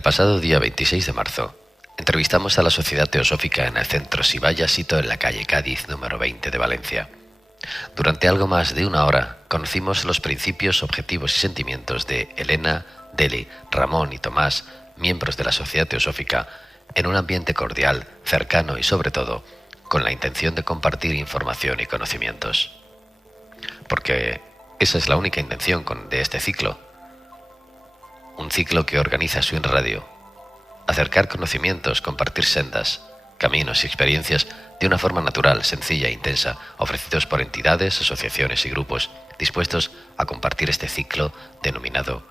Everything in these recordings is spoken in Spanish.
El pasado día 26 de marzo, entrevistamos a la Sociedad Teosófica en el Centro Sibaya, sito en la calle Cádiz, número 20 de Valencia. Durante algo más de una hora, conocimos los principios, objetivos y sentimientos de Elena, Deli, Ramón y Tomás, miembros de la Sociedad Teosófica, en un ambiente cordial, cercano y, sobre todo, con la intención de compartir información y conocimientos. Porque esa es la única intención de este ciclo. Un ciclo que organiza Swing Radio. Acercar conocimientos, compartir sendas, caminos y experiencias de una forma natural, sencilla e intensa, ofrecidos por entidades, asociaciones y grupos dispuestos a compartir este ciclo denominado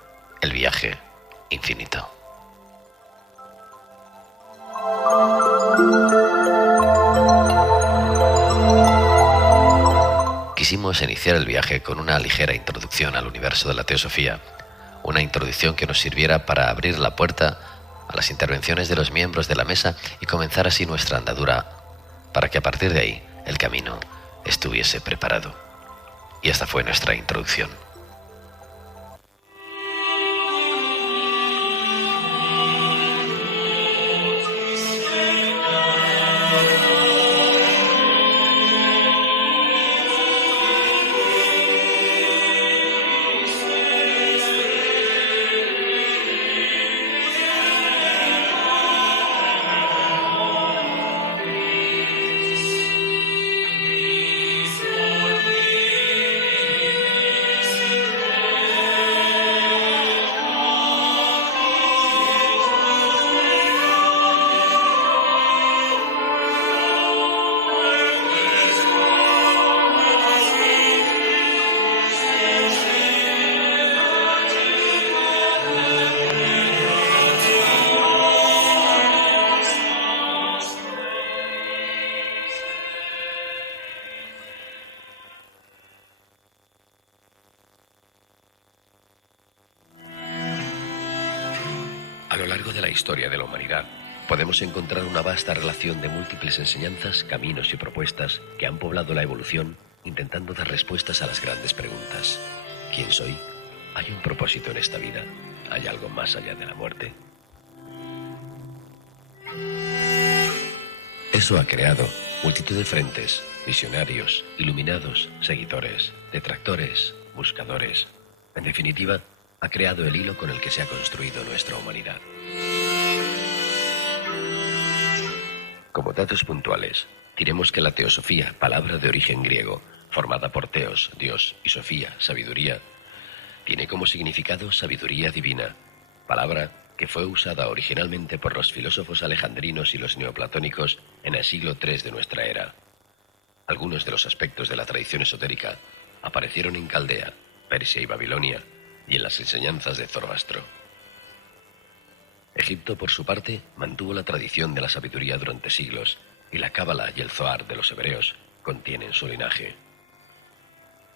el viaje infinito. Quisimos iniciar el viaje con una ligera introducción al universo de la teosofía, una introducción que nos sirviera para abrir la puerta a las intervenciones de los miembros de la mesa y comenzar así nuestra andadura, para que a partir de ahí el camino estuviese preparado. Y esta fue nuestra introducción. A lo largo de la historia de la humanidad, podemos encontrar una vasta relación de múltiples enseñanzas, caminos y propuestas que han poblado la evolución, intentando dar respuestas a las grandes preguntas. ¿Quién soy? ¿Hay un propósito en esta vida? ¿Hay algo más allá de la muerte? Eso ha creado multitud de frentes, visionarios, iluminados, seguidores, detractores, buscadores. En definitiva, ha creado el hilo con el que se ha construido nuestra humanidad. Como datos puntuales, diremos que la teosofía, palabra de origen griego, formada por teos, Dios, y sofía, sabiduría, tiene como significado sabiduría divina, palabra que fue usada originalmente por los filósofos alejandrinos y los neoplatónicos en el siglo III de nuestra era. Algunos de los aspectos de la tradición esotérica aparecieron en Caldea, Persia y Babilonia, y en las enseñanzas de Zoroastro. Egipto, por su parte, mantuvo la tradición de la sabiduría durante siglos, y la Cábala y el Zohar de los hebreos contienen su linaje.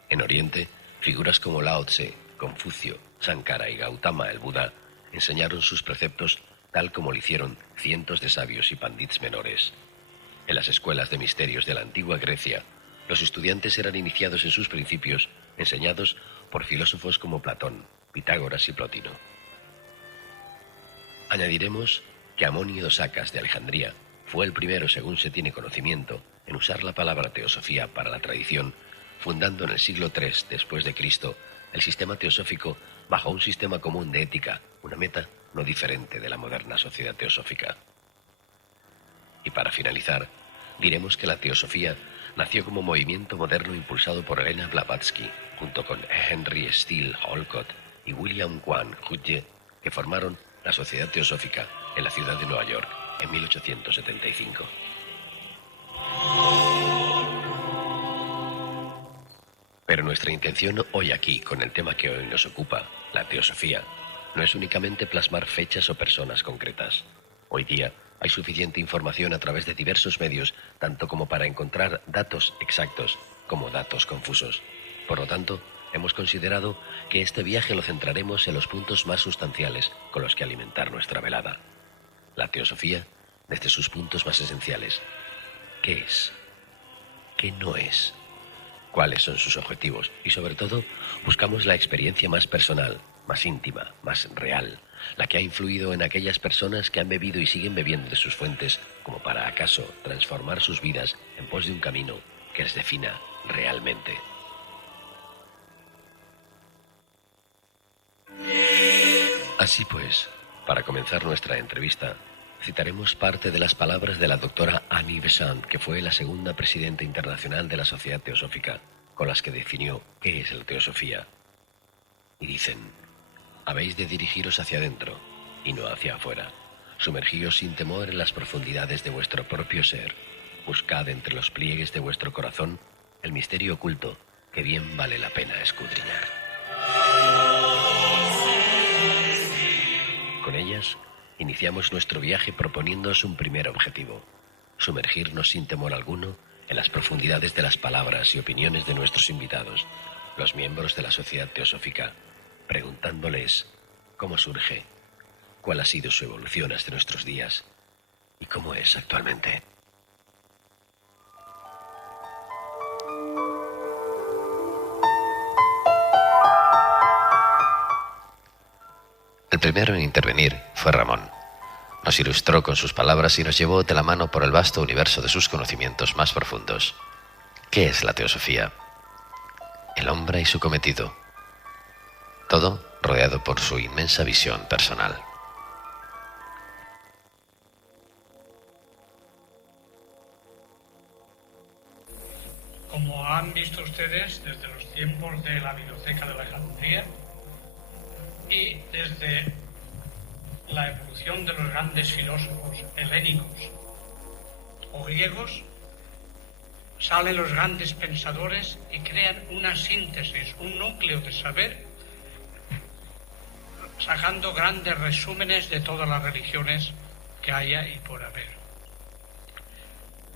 En Oriente, figuras como Lao Tse, Confucio, Sankara y Gautama el Buda enseñaron sus preceptos tal como lo hicieron cientos de sabios y pandits menores. En las escuelas de misterios de la antigua Grecia, los estudiantes eran iniciados en sus principios, enseñados por filósofos como Platón, Pitágoras y Plotino. Añadiremos que Amonio Sacas de Alejandría fue el primero, según se tiene conocimiento, en usar la palabra teosofía para la tradición, fundando en el siglo III después de Cristo el sistema teosófico bajo un sistema común de ética, una meta no diferente de la moderna sociedad teosófica. Y para finalizar, diremos que la teosofía nació como movimiento moderno impulsado por Elena Blavatsky, junto con Henry Steele Olcott y William Quan Hutje, que formaron la Sociedad Teosófica en la ciudad de Nueva York en 1875. Pero nuestra intención hoy aquí, con el tema que hoy nos ocupa, la teosofía, no es únicamente plasmar fechas o personas concretas. Hoy día hay suficiente información a través de diversos medios, tanto como para encontrar datos exactos como datos confusos. Por lo tanto, hemos considerado que este viaje lo centraremos en los puntos más sustanciales con los que alimentar nuestra velada. La teosofía desde sus puntos más esenciales. ¿Qué es? ¿Qué no es? ¿Cuáles son sus objetivos? Y sobre todo, buscamos la experiencia más personal, más íntima, más real, la que ha influido en aquellas personas que han bebido y siguen bebiendo de sus fuentes, como para acaso transformar sus vidas en pos de un camino que les defina realmente. Así pues, para comenzar nuestra entrevista, citaremos parte de las palabras de la doctora Annie Besant, que fue la segunda presidenta internacional de la Sociedad Teosófica, con las que definió qué es la teosofía. Y dicen: habéis de dirigiros hacia adentro y no hacia afuera. Sumergíos sin temor en las profundidades de vuestro propio ser. Buscad entre los pliegues de vuestro corazón el misterio oculto que bien vale la pena escudriñar. Con ellas, iniciamos nuestro viaje proponiéndoos un primer objetivo: sumergirnos sin temor alguno en las profundidades de las palabras y opiniones de nuestros invitados, los miembros de la Sociedad Teosófica, preguntándoles cómo surge, cuál ha sido su evolución hasta nuestros días y cómo es actualmente. El primero en intervenir fue Ramón. Nos ilustró con sus palabras y nos llevó de la mano por el vasto universo de sus conocimientos más profundos. ¿Qué es la teosofía? El hombre y su cometido. Todo rodeado por su inmensa visión personal. Como han visto ustedes desde los tiempos de la Biblioteca de Alejandría y desde la evolución de los grandes filósofos helénicos o griegos, salen los grandes pensadores y crean una síntesis, un núcleo de saber, sacando grandes resúmenes de todas las religiones que haya y por haber.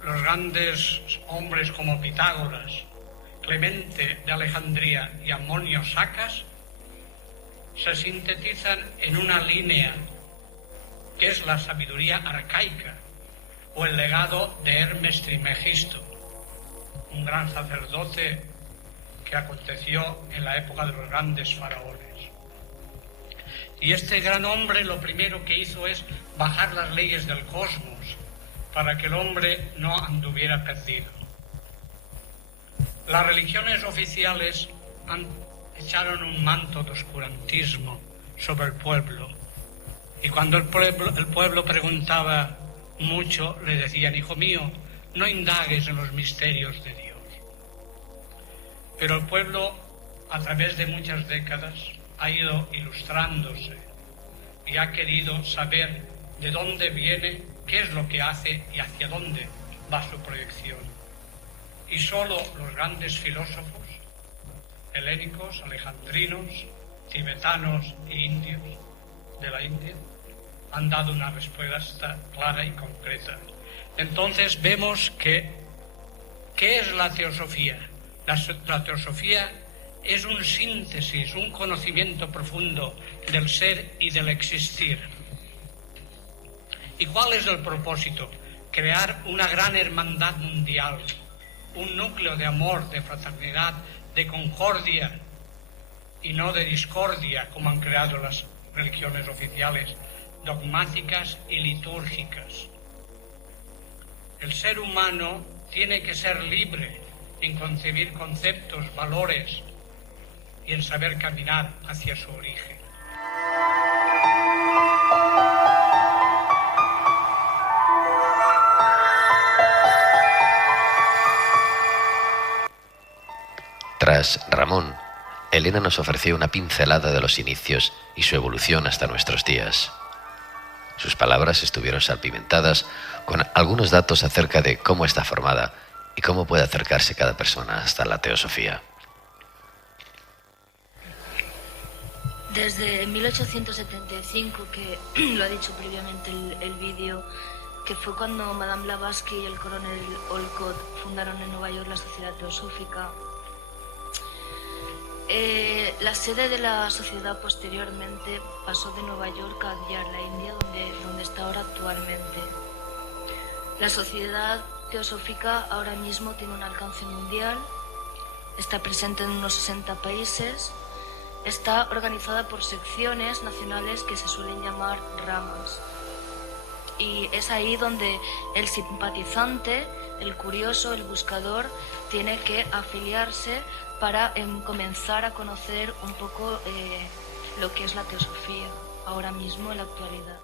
Los grandes hombres como Pitágoras, Clemente de Alejandría y Amonio Sacas se sintetizan en una línea que es la sabiduría arcaica o el legado de Hermes Trismegisto, un gran sacerdote que aconteció en la época de los grandes faraones. Y este gran hombre lo primero que hizo es bajar las leyes del cosmos para que el hombre no anduviera perdido. Las religiones oficiales echaron un manto de oscurantismo sobre el pueblo, y cuando el pueblo preguntaba mucho, le decían: hijo mío, no indagues en los misterios de Dios. Pero el pueblo, a través de muchas décadas, ha ido ilustrándose y ha querido saber de dónde viene, qué es lo que hace y hacia dónde va su proyección. Y solo los grandes filósofos helénicos, alejandrinos, tibetanos e indios de la India han dado una respuesta clara y concreta. Entonces vemos que ¿qué es la teosofía? La teosofía es un síntesis, un conocimiento profundo del ser y del existir. ¿Y cuál es el propósito? Crear una gran hermandad mundial, un núcleo de amor, de fraternidad, de concordia y no de discordia, como han creado las religiones oficiales, dogmáticas y litúrgicas. El ser humano tiene que ser libre en concebir conceptos, valores y en saber caminar hacia su origen. Tras Ramón, Elena nos ofreció una pincelada de los inicios y su evolución hasta nuestros días. Sus palabras estuvieron salpimentadas con algunos datos acerca de cómo está formada y cómo puede acercarse cada persona hasta la teosofía. Desde 1875, que lo ha dicho previamente el vídeo, que fue cuando Madame Blavatsky y el coronel Olcott fundaron en Nueva York la Sociedad Teosófica. La sede de la sociedad posteriormente pasó de Nueva York a Diyar, la India, donde está ahora actualmente. La Sociedad Teosófica ahora mismo tiene un alcance mundial, está presente en unos 60 países, está organizada por secciones nacionales que se suelen llamar ramas. Y es ahí donde el simpatizante, el curioso, el buscador, tiene que afiliarse para comenzar a conocer un poco lo que es la teosofía, ahora mismo en la actualidad.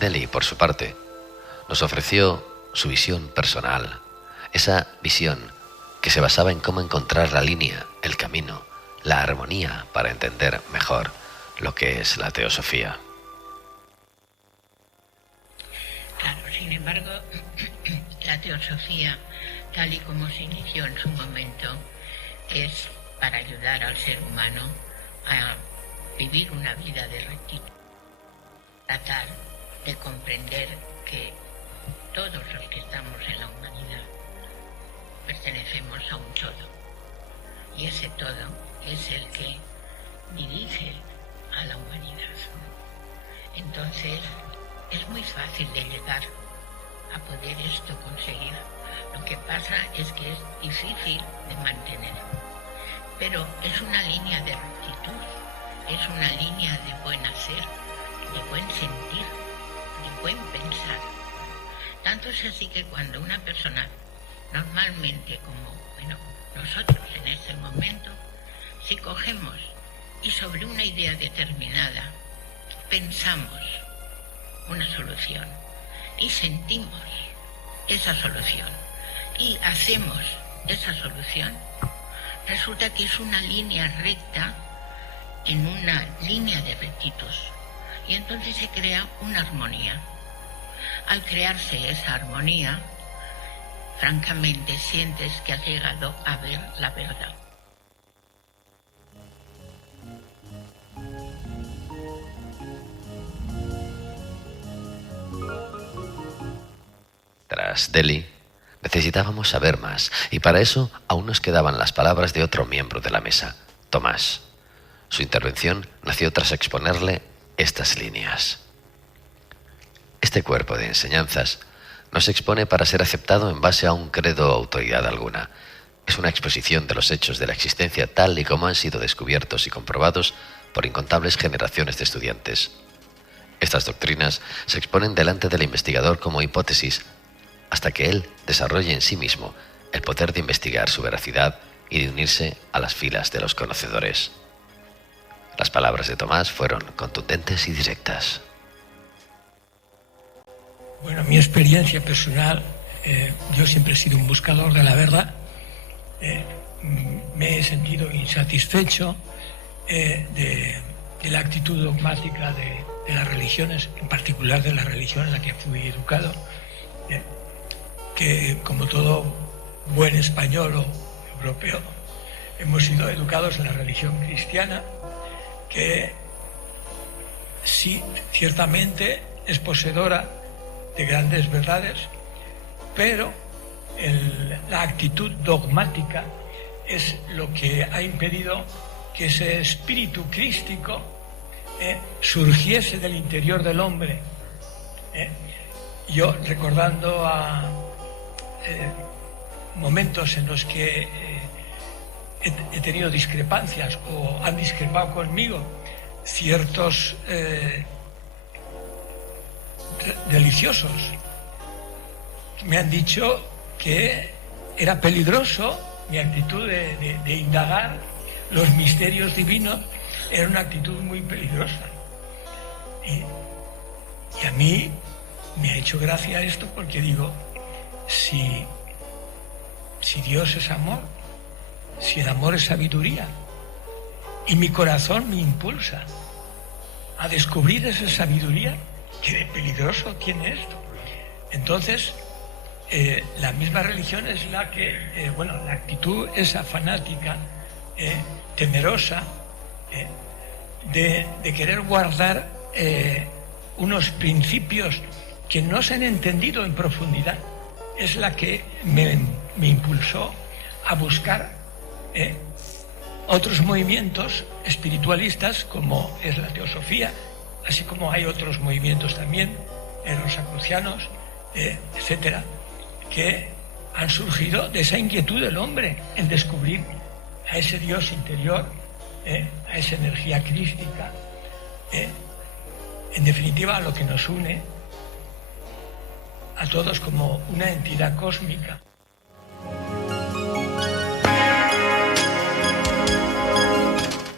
Deli, por su parte, nos ofreció su visión personal, esa visión que se basaba en cómo encontrar la línea, el camino, la armonía para entender mejor lo que es la teosofía. Claro, sin embargo, la teosofía, tal y como se inició en su momento, es para ayudar al ser humano a vivir una vida de rectitud, tratar de comprender que todos los que estamos en la humanidad pertenecemos a un todo, y ese todo es el que dirige a la humanidad. Entonces es muy fácil de llegar a poder esto conseguir. Lo que pasa es que es difícil de mantener, pero es una línea de rectitud, es una línea de buen hacer, de buen sentir, de buen pensar. Tanto es así que cuando una persona, normalmente como nosotros en este momento, si cogemos y sobre una idea determinada pensamos una solución y sentimos esa solución y hacemos esa solución, resulta que es una línea recta en una línea de rectitud, y entonces se crea una armonía. Al crearse esa armonía, francamente sientes que has llegado a ver la verdad. Tras Deli, necesitábamos saber más, y para eso aún nos quedaban las palabras de otro miembro de la mesa, Tomás. Su intervención nació tras exponerle estas líneas. Este cuerpo de enseñanzas no se expone para ser aceptado en base a un credo o autoridad alguna. Es una exposición de los hechos de la existencia tal y como han sido descubiertos y comprobados por incontables generaciones de estudiantes. Estas doctrinas se exponen delante del investigador como hipótesis, hasta que él desarrolle en sí mismo el poder de investigar su veracidad y de unirse a las filas de los conocedores. Las palabras de Tomás fueron contundentes y directas. Bueno, mi experiencia personal, yo siempre he sido un buscador de la verdad. Me he sentido insatisfecho de la actitud dogmática de las religiones, en particular de la religión en la que fui educado, que como todo buen español o europeo hemos sido educados en la religión cristiana, que sí, ciertamente es poseedora de grandes verdades, pero la actitud dogmática es lo que ha impedido que ese espíritu crístico surgiese del interior del hombre. Yo, recordando a momentos en los que he tenido discrepancias o han discrepado conmigo ciertos religiosos, me han dicho que era peligroso mi actitud de indagar los misterios divinos, era una actitud muy peligrosa. Y a mí me ha hecho gracia esto, porque digo, si Dios es amor, si el amor es sabiduría, y mi corazón me impulsa a descubrir esa sabiduría, ¿qué de peligroso tiene esto? Entonces, la misma religión es la que, la actitud esa fanática, temerosa, de querer guardar unos principios que no se han entendido en profundidad, es la que me impulsó a buscar otros movimientos espiritualistas, como es la teosofía, así como hay otros movimientos también, los rosacrucianos, etcétera, que han surgido de esa inquietud del hombre en descubrir a ese Dios interior, a esa energía crística, en definitiva a lo que nos une a todos como una entidad cósmica.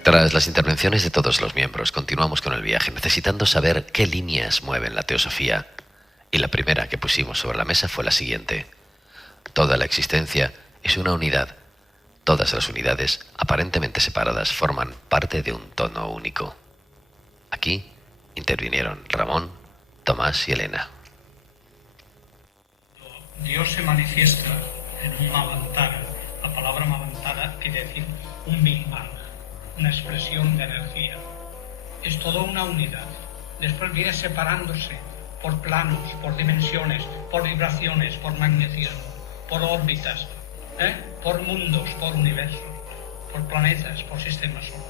Tras las intervenciones de todos los miembros, continuamos con el viaje, necesitando saber qué líneas mueven la teosofía. Y la primera que pusimos sobre la mesa fue la siguiente: toda la existencia es una unidad. Todas las unidades, aparentemente separadas, forman parte de un tono único. Aquí intervinieron Ramón, Tomás y Elena. Dios se manifiesta en un Manvantara. La palabra Manvantara quiere decir un Big Bang, una expresión de energía. Es toda una unidad. Después viene separándose por planos, por dimensiones, por vibraciones, por magnetismo, por órbitas, por mundos, por universos, por planetas, por sistemas solares.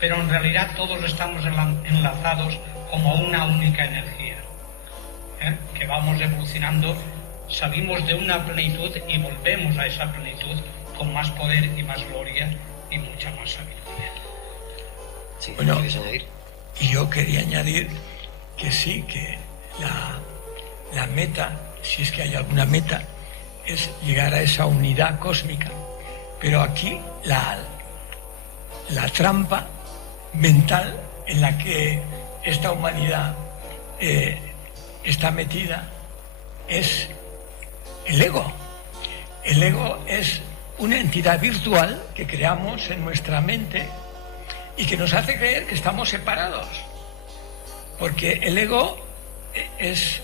Pero en realidad todos estamos enlazados como una única energía, que vamos evolucionando, salimos de una plenitud y volvemos a esa plenitud con más poder y más gloria y mucha más sabiduría. Sí, bueno, ¿quieres añadir? Y yo quería añadir que sí, que la meta, si es que hay alguna meta, es llegar a esa unidad cósmica. Pero aquí la trampa mental en la que esta humanidad está metida es el ego. El ego es una entidad virtual que creamos en nuestra mente y que nos hace creer que estamos separados. Porque el ego es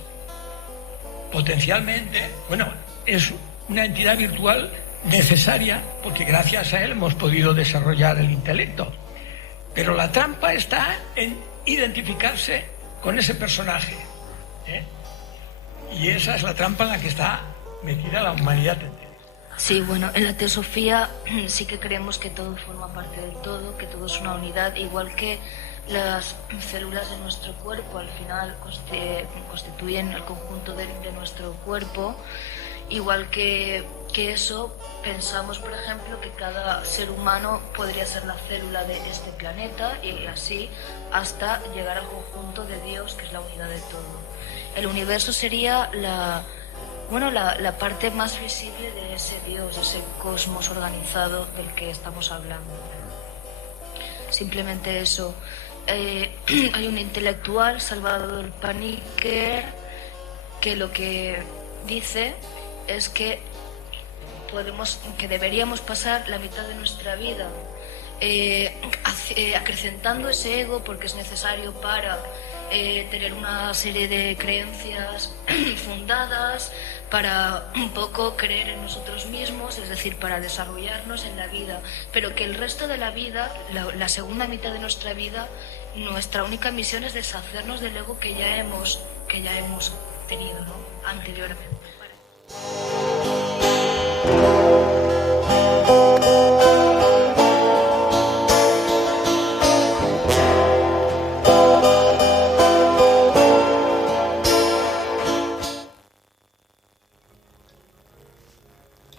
potencialmente, es una entidad virtual necesaria porque gracias a él hemos podido desarrollar el intelecto. Pero la trampa está en identificarse con ese personaje. Y esa es la trampa en la que está metida la humanidad entera. Sí, bueno, en la teosofía sí que creemos que todo forma parte del todo, que todo es una unidad, igual que las células de nuestro cuerpo al final constituyen el conjunto de nuestro cuerpo, igual que eso, pensamos, por ejemplo, que cada ser humano podría ser la célula de este planeta y así hasta llegar al conjunto de Dios, que es la unidad de todo. El universo sería la parte más visible de ese Dios, ese cosmos organizado del que estamos hablando. Simplemente eso. Hay un intelectual, Salvador Paniker, que lo que dice es que deberíamos pasar la mitad de nuestra vida acrecentando ese ego, porque es necesario para tener una serie de creencias fundadas, para un poco creer en nosotros mismos, es decir, para desarrollarnos en la vida, pero que el resto de la vida, la segunda mitad de nuestra vida, nuestra única misión es deshacernos del ego que ya hemos tenido, ¿no?, anteriormente.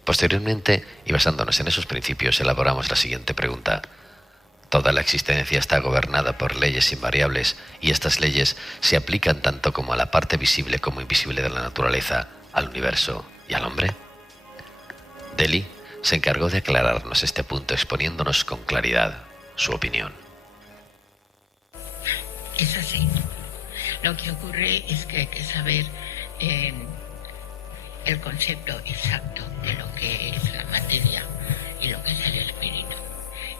Posteriormente, y basándonos en esos principios, elaboramos la siguiente pregunta. Toda la existencia está gobernada por leyes invariables y estas leyes se aplican tanto como a la parte visible como invisible de la naturaleza, al universo y al hombre. Deli se encargó de aclararnos este punto exponiéndonos con claridad su opinión. Es así. Lo que ocurre es que hay que saber el concepto exacto de lo que es la materia y lo que es el espíritu.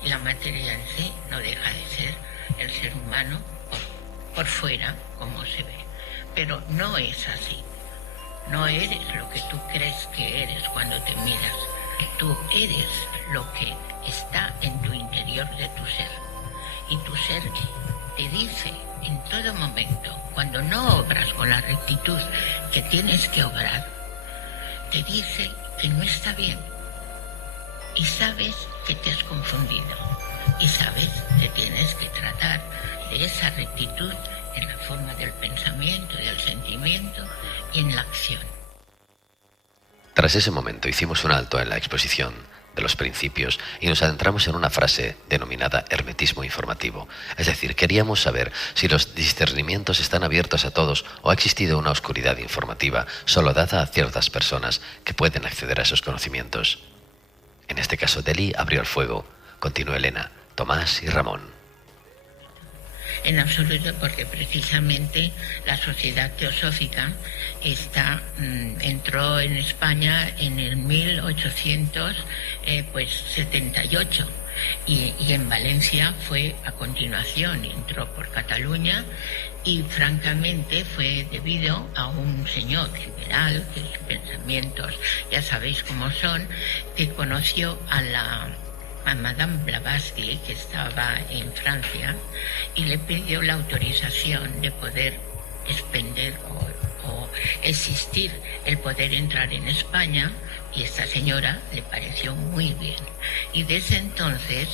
Y la materia en sí no deja de ser el ser humano por fuera, como se ve. Pero no es así. No eres lo que tú crees que eres cuando te miras. Tú eres lo que está en tu interior de tu ser. Y tu ser te dice en todo momento, cuando no obras con la rectitud que tienes que obrar, te dice que no está bien. Y sabes que te has confundido. Y sabes que tienes que tratar de esa rectitud en la forma del pensamiento, del sentimiento y en la acción. Tras ese momento hicimos un alto en la exposición de los principios y nos adentramos en una frase denominada hermetismo informativo. Es decir, queríamos saber si los discernimientos están abiertos a todos o ha existido una oscuridad informativa solo dada a ciertas personas que pueden acceder a esos conocimientos. En este caso, Deli abrió el fuego. Continuó Elena, Tomás y Ramón. En absoluto, porque precisamente la Sociedad Teosófica entró en España en el 1878 y en Valencia fue a continuación, entró por Cataluña y francamente fue debido a un señor liberal, que sus pensamientos ya sabéis cómo son, que conoció a Madame Blavatsky, que estaba en Francia, y le pidió la autorización de poder expender o existir, el poder entrar en España, y esta señora le pareció muy bien. Y desde entonces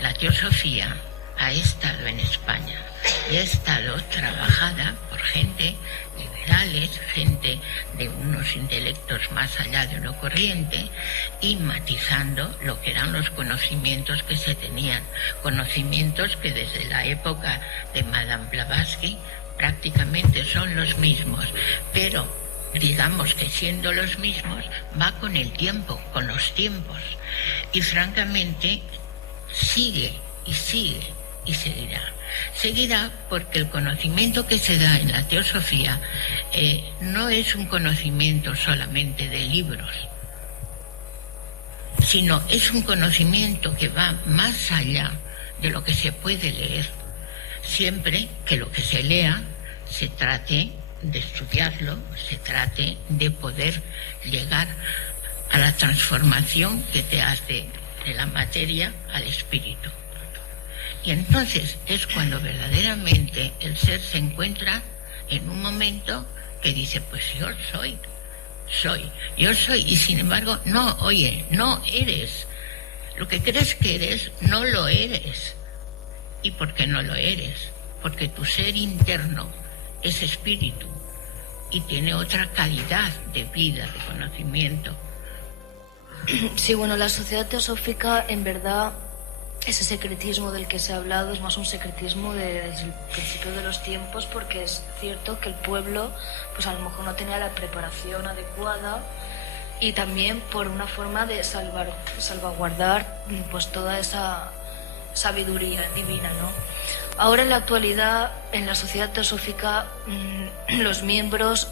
la teosofía ha estado en España y ha estado trabajada por gente liberales, gente de unos intelectos más allá de lo corriente y matizando lo que eran los conocimientos que se tenían, conocimientos que desde la época de Madame Blavatsky prácticamente son los mismos, pero digamos que siendo los mismos va con el tiempo, con los tiempos, y francamente sigue y sigue y seguirá. Seguirá porque el conocimiento que se da en la teosofía no es un conocimiento solamente de libros, sino es un conocimiento que va más allá de lo que se puede leer, siempre que lo que se lea se trate de estudiarlo, se trate de poder llegar a la transformación que te hace de la materia al espíritu. Y entonces es cuando verdaderamente el ser se encuentra en un momento que dice, pues yo soy, y sin embargo, no, oye, no eres. Lo que crees que eres, no lo eres. ¿Y por qué no lo eres? Porque tu ser interno es espíritu y tiene otra calidad de vida, de conocimiento. Sí, bueno, la sociedad teosófica en verdad, ese secretismo del que se ha hablado es más un secretismo desde el principio de los tiempos, porque es cierto que el pueblo pues a lo mejor no tenía la preparación adecuada y también por una forma de salvaguardar pues toda esa sabiduría divina, ¿no? Ahora en la actualidad en la sociedad teosófica los miembros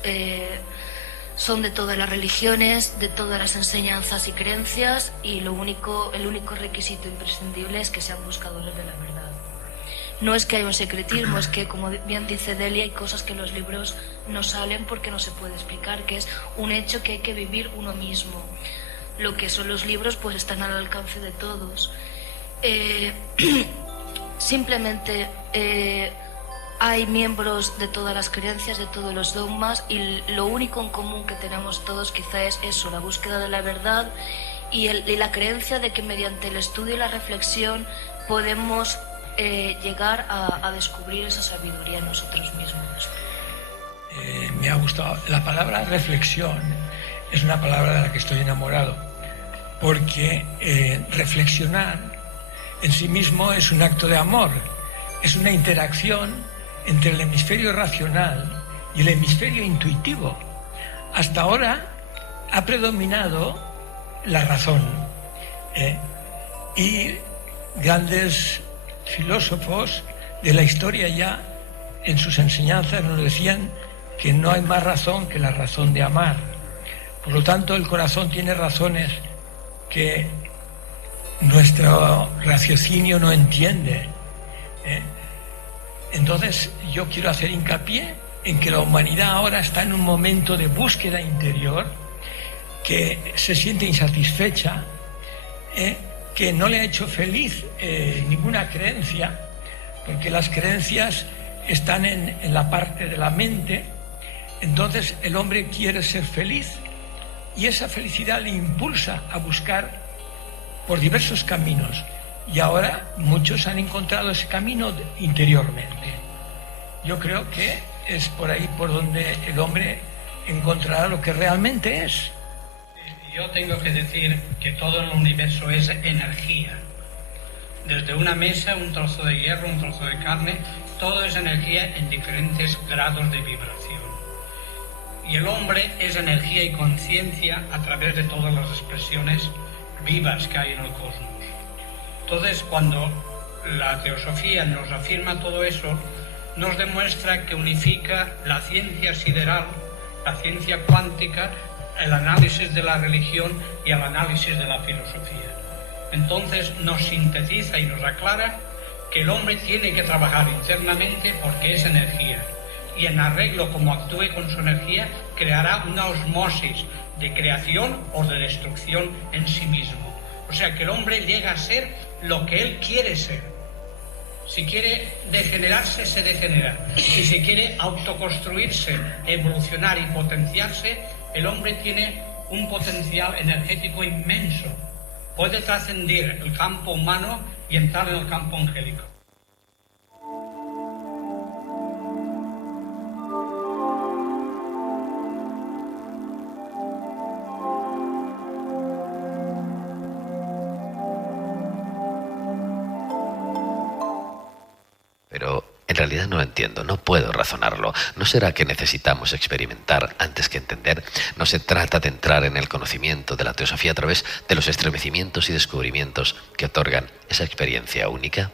son de todas las religiones, de todas las enseñanzas y creencias, y el único requisito imprescindible es que sean buscadores de la verdad. No es que haya un secretismo, es que, como bien dice Delia, hay cosas que los libros no salen porque no se puede explicar, que es un hecho que hay que vivir uno mismo. Lo que son los libros pues están al alcance de todos. Simplemente hay miembros de todas las creencias, de todos los dogmas, y lo único en común que tenemos todos quizá es eso, la búsqueda de la verdad y la creencia de que mediante el estudio y la reflexión podemos llegar a descubrir esa sabiduría en nosotros mismos. Me ha gustado la palabra reflexión, es una palabra de la que estoy enamorado, porque reflexionar en sí mismo es un acto de amor, es una interacción entre el hemisferio racional y el hemisferio intuitivo. Hasta ahora ha predominado la razón, y grandes filósofos de la historia ya en sus enseñanzas nos decían que no hay más razón que la razón de amar. Por lo tanto, el corazón tiene razones que nuestro raciocinio no entiende. Entonces yo quiero hacer hincapié en que la humanidad ahora está en un momento de búsqueda interior, que se siente insatisfecha, que no le ha hecho feliz ninguna creencia, porque las creencias están en la parte de la mente. Entonces el hombre quiere ser feliz y esa felicidad le impulsa a buscar por diversos caminos, y ahora muchos han encontrado ese camino interiormente. yo creo que es por ahí por donde el hombre encontrará lo que realmente es. Yo tengo que decir que todo el universo es energía. Desde una mesa, un trozo de hierro, un trozo de carne, todo es energía en diferentes grados de vibración. Y el hombre es energía y conciencia a través de todas las expresiones vivas que hay en el cosmos. Entonces, cuando la teosofía nos afirma todo eso, nos demuestra que unifica la ciencia sideral, la ciencia cuántica, el análisis de la religión y el análisis de la filosofía. Entonces nos sintetiza y nos aclara que el hombre tiene que trabajar internamente porque es energía, y en arreglo como actúe con su energía creará una osmosis de creación o de destrucción en sí mismo. O sea que el hombre llega a ser lo que él quiere ser. Si quiere degenerarse, se degenera. Si se quiere autoconstruirse, evolucionar y potenciarse, el hombre tiene un potencial energético inmenso. Puede trascender el campo humano y entrar en el campo angélico. Pero en realidad no lo entiendo, no puedo razonarlo. ¿No será que necesitamos experimentar antes que entender? ¿No se trata de entrar en el conocimiento de la teosofía a través de los estremecimientos y descubrimientos que otorgan esa experiencia única?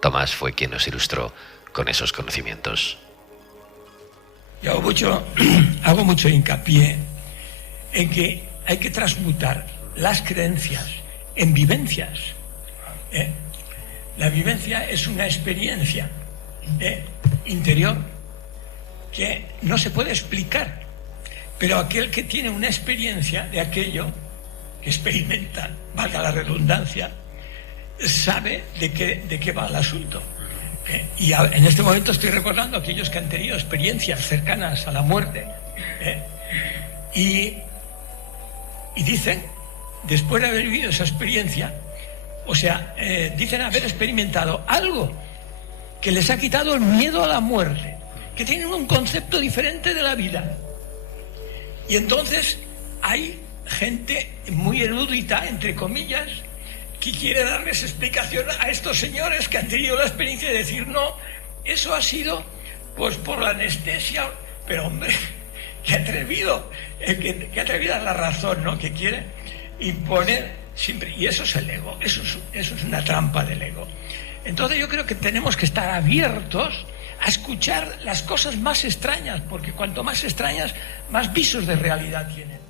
Tomás fue quien nos ilustró con esos conocimientos. Yo hago mucho hincapié en que hay que transmutar las creencias en vivencias. La vivencia es una experiencia interior que no se puede explicar, pero aquel que tiene una experiencia de aquello que experimenta, valga la redundancia, sabe de qué va el asunto. Y en este momento estoy recordando a aquellos que han tenido experiencias cercanas a la muerte y dicen, después de haber vivido esa experiencia, dicen haber experimentado algo que les ha quitado el miedo a la muerte, que tienen un concepto diferente de la vida. Y entonces hay gente muy erudita, entre comillas, que quiere darles explicación a estos señores que han tenido la experiencia de decir, no, eso ha sido pues por la anestesia. Pero hombre, qué atrevido, qué atrevida es la razón, ¿no?, que quiere imponer siempre. Y eso es el ego, eso es una trampa del ego. Entonces yo creo que tenemos que estar abiertos a escuchar las cosas más extrañas, porque cuanto más extrañas, más visos de realidad tienen.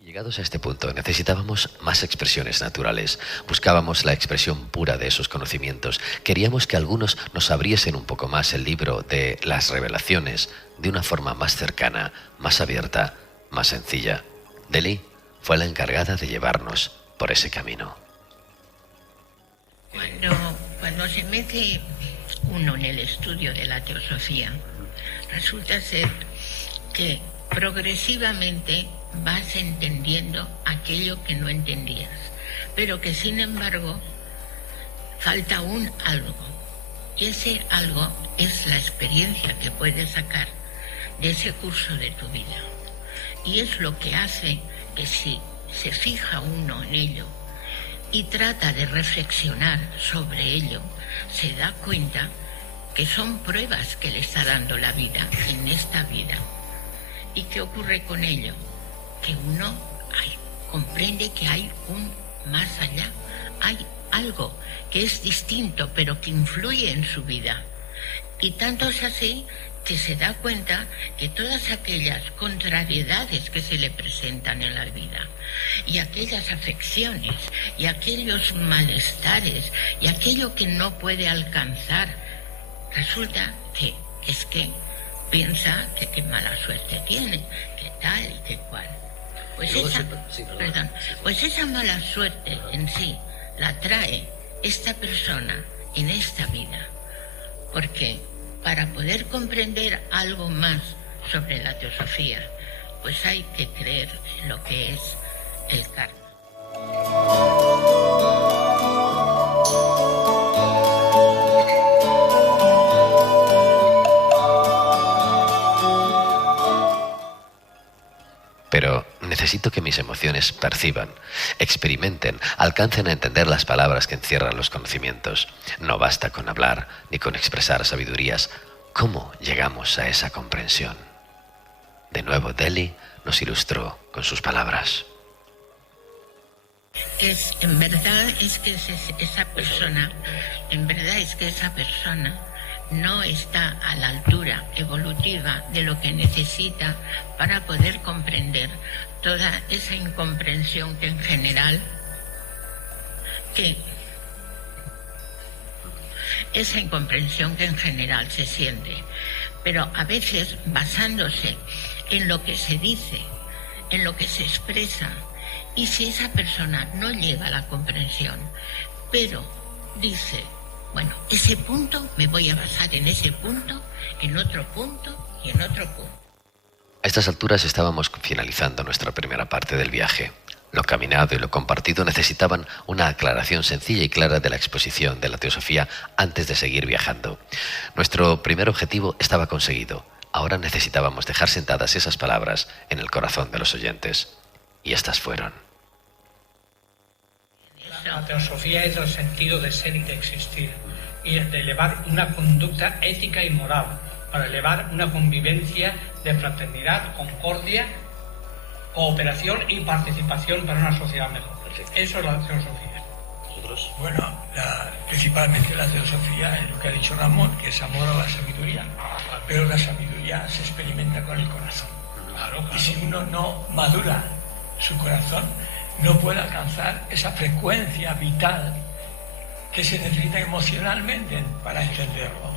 Llegados a este punto, necesitábamos más expresiones naturales. Buscábamos la expresión pura de esos conocimientos. Queríamos que algunos nos abriesen un poco más el libro de las revelaciones de una forma más cercana, más abierta, más sencilla. Deli fue la encargada de llevarnos por ese camino. Cuando se mete uno en el estudio de la teosofía, resulta ser que progresivamente vas entendiendo aquello que no entendías, pero que sin embargo falta un algo, y ese algo es la experiencia que puedes sacar de ese curso de tu vida, y es lo que hace que si se fija uno en ello y trata de reflexionar sobre ello, se da cuenta que son pruebas que le está dando la vida en esta vida. ¿Y qué ocurre con ello? Que uno comprende que hay un más allá, hay algo que es distinto, pero que influye en su vida. Y tanto es así que se da cuenta que todas aquellas contrariedades que se le presentan en la vida, y aquellas afecciones, y aquellos malestares, y aquello que no puede alcanzar, resulta que es que piensa que qué mala suerte tiene, que tal y que cual. Pues esa mala suerte en sí la trae esta persona en esta vida, porque para poder comprender algo más sobre la teosofía, pues hay que creer en lo que es el karma. Pero necesito que mis emociones perciban, experimenten, alcancen a entender las palabras que encierran los conocimientos. No basta con hablar ni con expresar sabidurías. ¿Cómo llegamos a esa comprensión? De nuevo, Delhi nos ilustró con sus palabras. En verdad es que esa persona no está a la altura evolutiva de lo que necesita para poder comprender toda esa incomprensión que en general se siente, pero a veces basándose en lo que se dice, en lo que se expresa, y si esa persona no llega a la comprensión, pero dice, bueno, ese punto, me voy a basar en ese punto, en otro punto y en otro punto. A estas alturas estábamos finalizando nuestra primera parte del viaje. Lo caminado y lo compartido necesitaban una aclaración sencilla y clara de la exposición de la teosofía antes de seguir viajando. Nuestro primer objetivo estaba conseguido. Ahora necesitábamos dejar sentadas esas palabras en el corazón de los oyentes. Y estas fueron. La teosofía es el sentido de ser y de existir, y de elevar una conducta ética y moral, para elevar una convivencia de fraternidad, concordia, cooperación y participación para una sociedad mejor. Eso es la teosofía. ¿Nosotros? Bueno, principalmente la teosofía es lo que ha dicho Ramón, que es amor a la sabiduría, pero la sabiduría se experimenta con el corazón. Claro. Y si uno no madura su corazón, no puede alcanzar esa frecuencia vital que se necesita emocionalmente para entenderlo.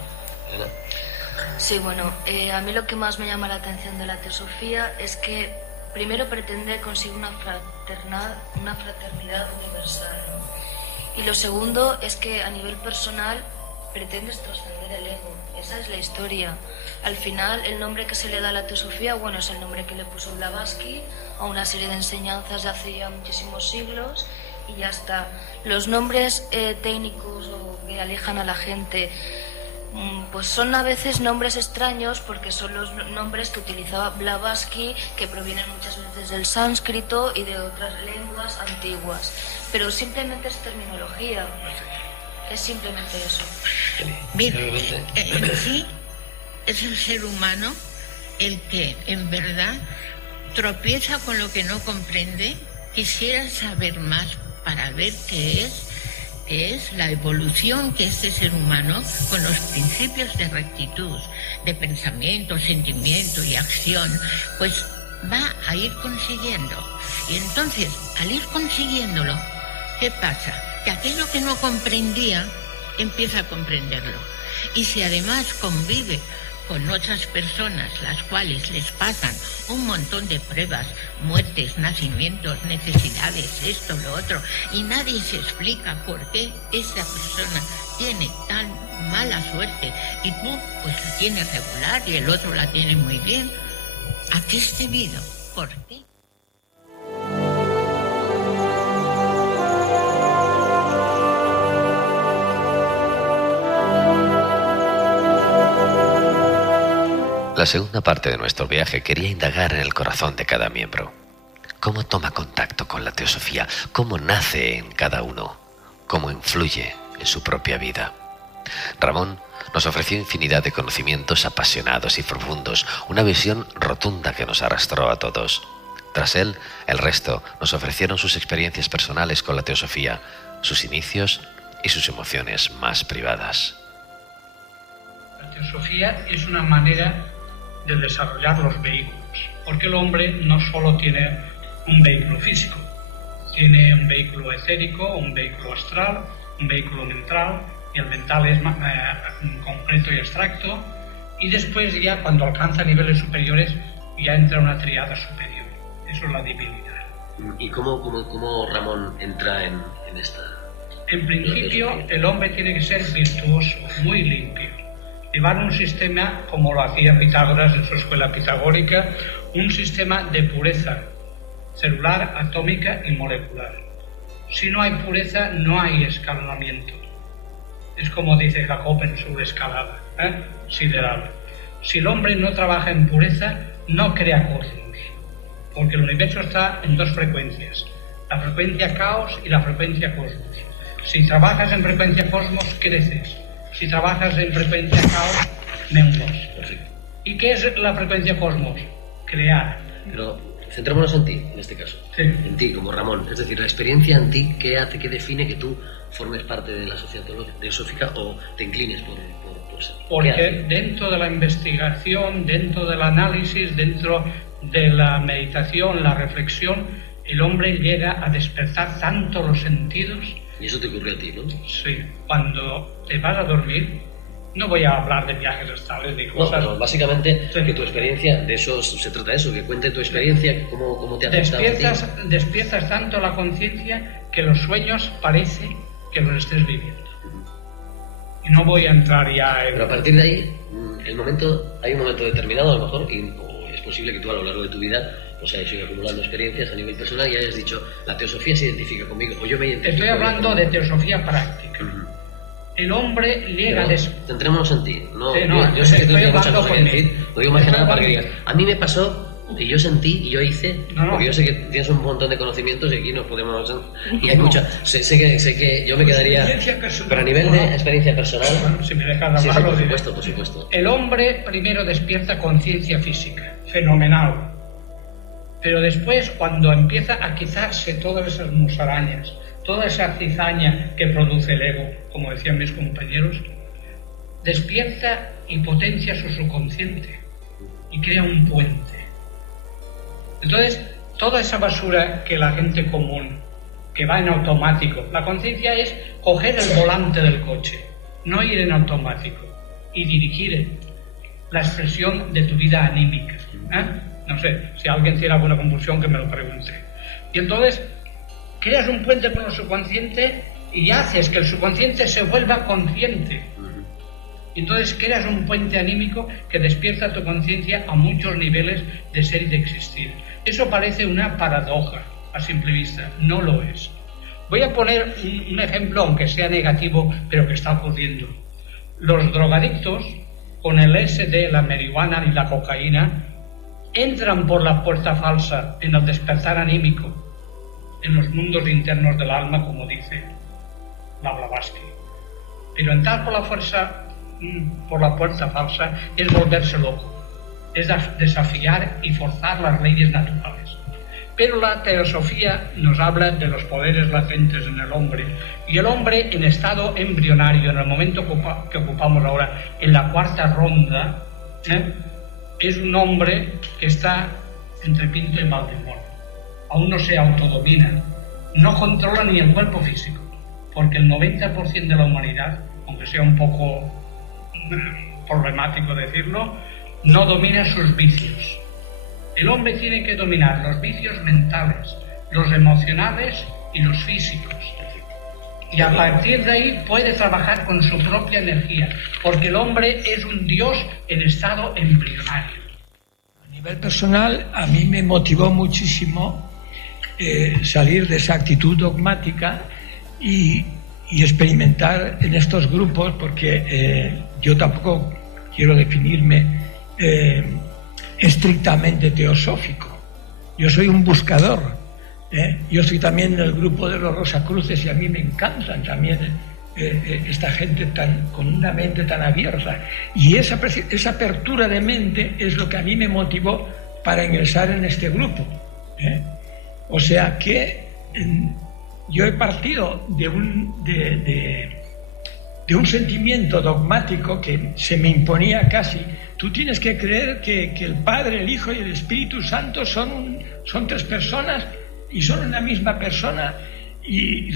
Sí, bueno, a mí lo que más me llama la atención de la teosofía es que primero pretende conseguir una fraternidad universal, ¿no? Y lo segundo es que a nivel personal pretendes trascender el ego. Esa es la historia. Al final, el nombre que se le da a la teosofía, bueno, es el nombre que le puso Blavatsky a una serie de enseñanzas de hace ya muchísimos siglos, y ya está. Los nombres técnicos o que alejan a la gente, pues son a veces nombres extraños, porque son los nombres que utilizaba Blavatsky, que provienen muchas veces del sánscrito y de otras lenguas antiguas. Pero simplemente es terminología. Es simplemente eso. Mira, en sí es el ser humano el que en verdad tropieza con lo que no comprende, quisiera saber más para ver qué es la evolución que este ser humano, con los principios de rectitud, de pensamiento, sentimiento y acción, pues va a ir consiguiendo. Y entonces, al ir consiguiéndolo, ¿qué pasa? Que aquello que no comprendía, empieza a comprenderlo. Y si además convive con otras personas, las cuales les pasan un montón de pruebas, muertes, nacimientos, necesidades, esto, lo otro, y nadie se explica por qué esa persona tiene tan mala suerte y tú pues la tienes regular y el otro la tiene muy bien, ¿a qué es debido? ¿Por qué? La segunda parte de nuestro viaje quería indagar en el corazón de cada miembro. ¿Cómo toma contacto con la teosofía? ¿Cómo nace en cada uno? ¿Cómo influye en su propia vida? Ramón nos ofreció infinidad de conocimientos apasionados y profundos, una visión rotunda que nos arrastró a todos. Tras él, el resto nos ofrecieron sus experiencias personales con la teosofía, sus inicios y sus emociones más privadas. La teosofía es una manera de desarrollar los vehículos, porque el hombre no solo tiene un vehículo físico, tiene un vehículo etérico, un vehículo astral, un vehículo mental, y el mental es concreto y abstracto, y después ya cuando alcanza niveles superiores ya entra una triada superior. Eso es la divinidad. ¿Y cómo Ramón entra en esta? En principio el hombre tiene que ser virtuoso, muy limpio. Llevar un sistema, como lo hacía Pitágoras en su escuela pitagórica, un sistema de pureza celular, atómica y molecular. Si no hay pureza, no hay escalonamiento. Es como dice Jacob en su escalada sideral. Si el hombre no trabaja en pureza, no crea cosmos. porque el universo está en dos frecuencias, la frecuencia caos y la frecuencia cosmos. Si trabajas en frecuencia cosmos, creces. Si trabajas en frecuencia caos, menguas. ¿Y qué es la frecuencia cosmos? Crear. Pero centrémonos en ti, en este caso. Sí. En ti, como Ramón. Es decir, la experiencia en ti, ¿qué hace, qué define que tú formes parte de la sociedad teosófica o te inclines por ser? Porque dentro de la investigación, dentro del análisis, dentro de la meditación, la reflexión, el hombre llega a despertar tanto los sentidos. Y eso te ocurrió a ti, ¿no? Sí. Cuando te vas a dormir, no voy a hablar de viajes astrales ni cosas. No, pero básicamente sí. Que tu experiencia, de eso se trata eso, que cuente tu experiencia, cómo te ha afectado a ti. Despiertas tanto la conciencia que los sueños parece que los estés viviendo. Y no voy a entrar ya en... Pero a partir de ahí, hay un momento determinado, a lo mejor, o es posible que tú a lo largo de tu vida pues hayas ido acumulando experiencias a nivel personal y hayas dicho, la teosofía se identifica conmigo, o yo me identifico. Estoy hablando de teosofía práctica. El hombre llega... Centrémonos en ti. No, sí, no, yo sé que tú tienes muchas cosas que decir, lo digo más que nada para que digas, a mí me pasó... Y yo sentí y yo hice, porque yo sé que tienes un montón de conocimientos y aquí nos podemos... Y hay mucha... Sé que yo me quedaría... Pero a nivel de experiencia personal... Bueno, si me dejas hablar... Sí, por supuesto. El hombre primero despierta conciencia física, fenomenal. Pero después, cuando empieza a quitarse todas esas musarañas, toda esa cizaña que produce el ego, como decían mis compañeros, despierta y potencia su subconsciente y crea un puente. Entonces, toda esa basura que la gente común, que va en automático, la conciencia es coger el volante del coche, no ir en automático y dirigir la expresión de tu vida anímica. No sé, si alguien tiene alguna confusión que me lo pregunte. Y entonces, creas un puente con el subconsciente y haces que el subconsciente se vuelva consciente. Y entonces creas un puente anímico que despierta tu conciencia a muchos niveles de ser y de existir. Eso parece una paradoja a simple vista, no lo es. Voy a poner un ejemplo, aunque sea negativo, pero que está ocurriendo. Los drogadictos, con el LSD, la marihuana y la cocaína, entran por la puerta falsa en el despertar anímico, en los mundos internos del alma, como dice Blavatsky. Pero entrar por la puerta falsa es volverse loco, es desafiar y forzar las leyes naturales. Pero la teosofía nos habla de los poderes latentes en el hombre, y el hombre en estado embrionario, en el momento que ocupamos ahora, en la cuarta ronda, es un hombre que está entre Pinto y Valdemoro. Aún no se autodomina, no controla ni el cuerpo físico, porque el 90% de la humanidad, aunque sea un poco problemático decirlo, no domina sus vicios. El hombre tiene que dominar los vicios mentales, los emocionales y los físicos. Y a partir de ahí puede trabajar con su propia energía, porque el hombre es un dios en estado embrionario. A nivel personal, a mí me motivó muchísimo salir de esa actitud dogmática y experimentar en estos grupos, porque yo tampoco quiero definirme estrictamente teosófico. Yo soy un buscador. Yo estoy también en el grupo de los Rosacruces y a mí me encantan también esta gente con una mente tan abierta. Y esa apertura de mente es lo que a mí me motivó para ingresar en este grupo. O sea que yo he partido de un sentimiento dogmático que se me imponía casi. Tú tienes que creer que el Padre, el Hijo y el Espíritu Santo son tres personas y son una misma persona, y